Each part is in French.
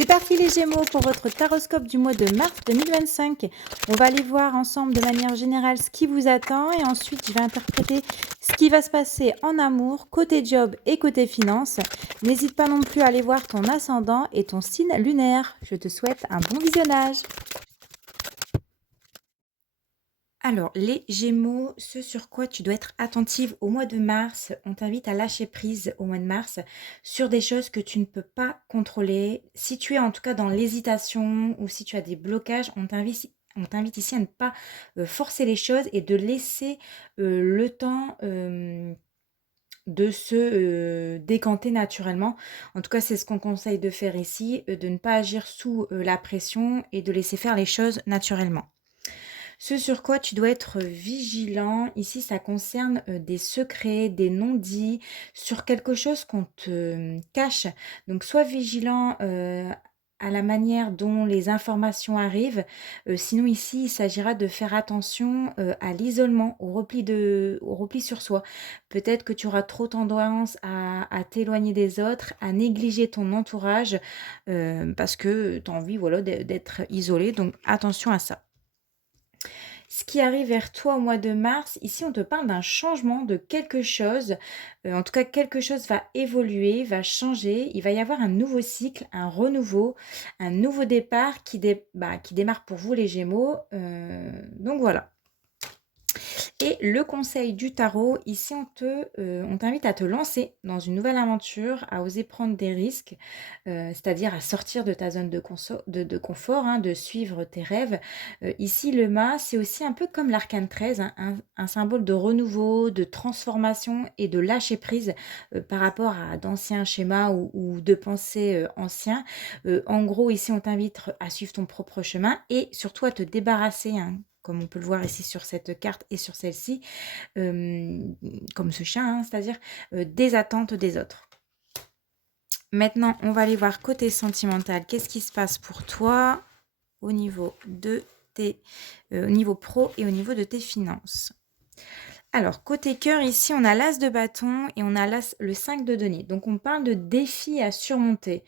C'est parti les Gémeaux pour votre taroscope du mois de mars 2025. On va aller voir ensemble de manière générale ce qui vous attend et ensuite je vais interpréter ce qui va se passer en amour, côté job et côté finance. N'hésite pas non plus à aller voir ton ascendant et ton signe lunaire. Je te souhaite un bon visionnage. Alors, les Gémeaux, ce sur quoi tu dois être attentive au mois de mars, on t'invite à lâcher prise au mois de mars sur des choses que tu ne peux pas contrôler. Si tu es en tout cas dans l'hésitation ou si tu as des blocages, on t'invite ici à ne pas forcer les choses et de laisser le temps de se décanter naturellement. En tout cas, c'est ce qu'on conseille de faire ici, de ne pas agir sous la pression et de laisser faire les choses naturellement. Ce sur quoi tu dois être vigilant, ici ça concerne des secrets, des non-dits, sur quelque chose qu'on te cache. Donc sois vigilant à la manière dont les informations arrivent. Sinon ici, il s'agira de faire attention à l'isolement, au repli sur soi. Peut-être que tu auras trop tendance à t'éloigner des autres, à négliger ton entourage parce que tu as envie voilà, d'être isolé. Donc attention à ça. Ce qui arrive vers toi au mois de mars, ici on te parle d'un changement de quelque chose. En tout cas, quelque chose va évoluer, va changer. Il va y avoir un nouveau cycle, un renouveau, un nouveau départ qui démarre pour vous les Gémeaux. Donc voilà. Et le conseil du tarot, ici on t'invite à te lancer dans une nouvelle aventure, à oser prendre des risques, c'est-à-dire à sortir de ta zone de confort, hein, de suivre tes rêves. Ici, le mât, c'est aussi un peu comme l'arcane 13, hein, un symbole de renouveau, de transformation et de lâcher prise par rapport à d'anciens schémas ou de pensées anciens. En gros, ici, on t'invite à suivre ton propre chemin et surtout à te débarrasser, hein, comme on peut le voir ici sur cette carte et sur celle-ci, comme ce chat, hein, c'est-à-dire des attentes des autres. Maintenant, on va aller voir côté sentimental. Qu'est-ce qui se passe pour toi au niveau de au niveau pro et au niveau de tes finances? Alors, côté cœur, ici, on a l'as de bâton et on a le 5 de denier. Donc, on parle de défis à surmonter.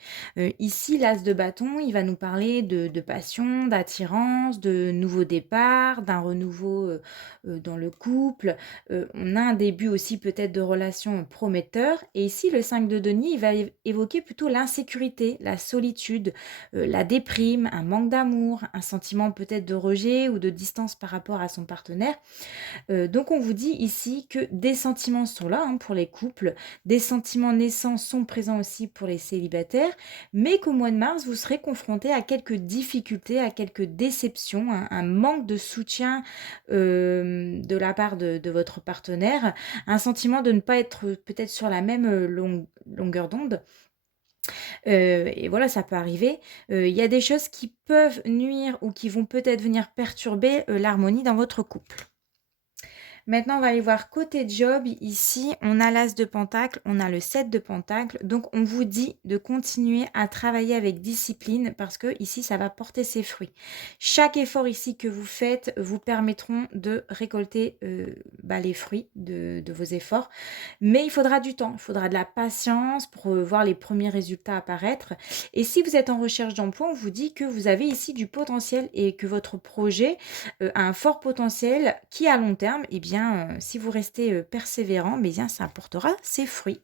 Ici, l'as de bâton, il va nous parler de passion, d'attirance, de nouveau départ, d'un renouveau dans le couple. On a un début aussi peut-être de relation prometteur. Et ici, le 5 de denier, il va évoquer plutôt l'insécurité, la solitude, la déprime, un manque d'amour, un sentiment peut-être de rejet ou de distance par rapport à son partenaire. Donc on vous dit ici que des sentiments sont là, hein, pour les couples, des sentiments naissants sont présents aussi pour les célibataires, mais qu'au mois de mars, vous serez confronté à quelques difficultés, à quelques déceptions, un manque de soutien de la part de votre partenaire, un sentiment de ne pas être peut-être sur la même longueur d'onde. Et voilà, ça peut arriver. Il y a des choses qui peuvent nuire ou qui vont peut-être venir perturber l'harmonie dans votre couple. Maintenant, on va aller voir côté job. Ici, on a l'as de pentacle, on a le 7 de pentacle. Donc, on vous dit de continuer à travailler avec discipline parce que ici, ça va porter ses fruits. Chaque effort ici que vous faites vous permettront de récolter les fruits de vos efforts. Mais il faudra du temps, il faudra de la patience pour voir les premiers résultats apparaître. Et si vous êtes en recherche d'emploi, on vous dit que vous avez ici du potentiel et que votre projet a un fort potentiel qui, à long terme, eh bien, si vous restez persévérant, eh bien, ça apportera ses fruits.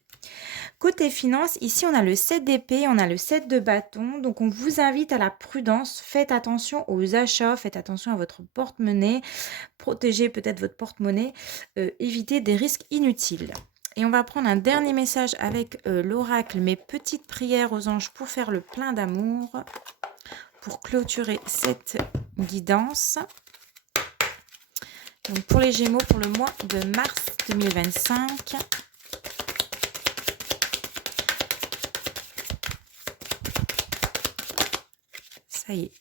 Côté finance, ici, on a le 7 d'épée, on a le 7 de bâton. Donc, on vous invite à la prudence. Faites attention aux achats, faites attention à votre porte-monnaie. Protégez peut-être votre porte-monnaie. Évitez des risques inutiles. Et on va prendre un dernier message avec l'oracle, mes petites prières aux anges pour faire le plein d'amour, pour clôturer cette guidance. Donc pour les Gémeaux, pour le mois de mars 2025. Ça y est.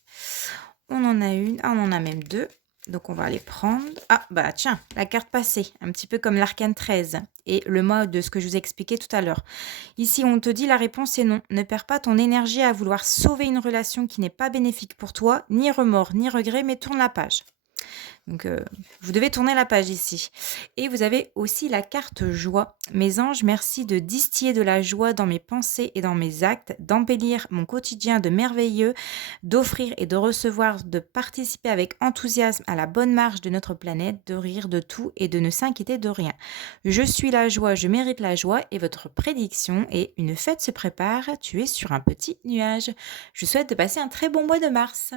On en a une. Ah, on en a même deux. Donc on va les prendre. Ah, bah tiens, la carte passée. Un petit peu comme l'arcane 13. Et le mode de ce que je vous ai expliqué tout à l'heure. Ici, on te dit la réponse est non. Ne perds pas ton énergie à vouloir sauver une relation qui n'est pas bénéfique pour toi. Ni remords, ni regrets, mais tourne la page. Donc, vous devez tourner la page ici et vous avez aussi la carte joie. Mes anges, merci de distiller de la joie dans mes pensées et dans mes actes, d'embellir mon quotidien de merveilleux, d'offrir et de recevoir, de participer avec enthousiasme à la bonne marche de notre planète, de rire de tout et de ne s'inquiéter de rien. Je suis la joie, je mérite la joie et votre prédiction est: une fête se prépare, tu es sur un petit nuage. Je souhaite de passer un très bon mois de mars.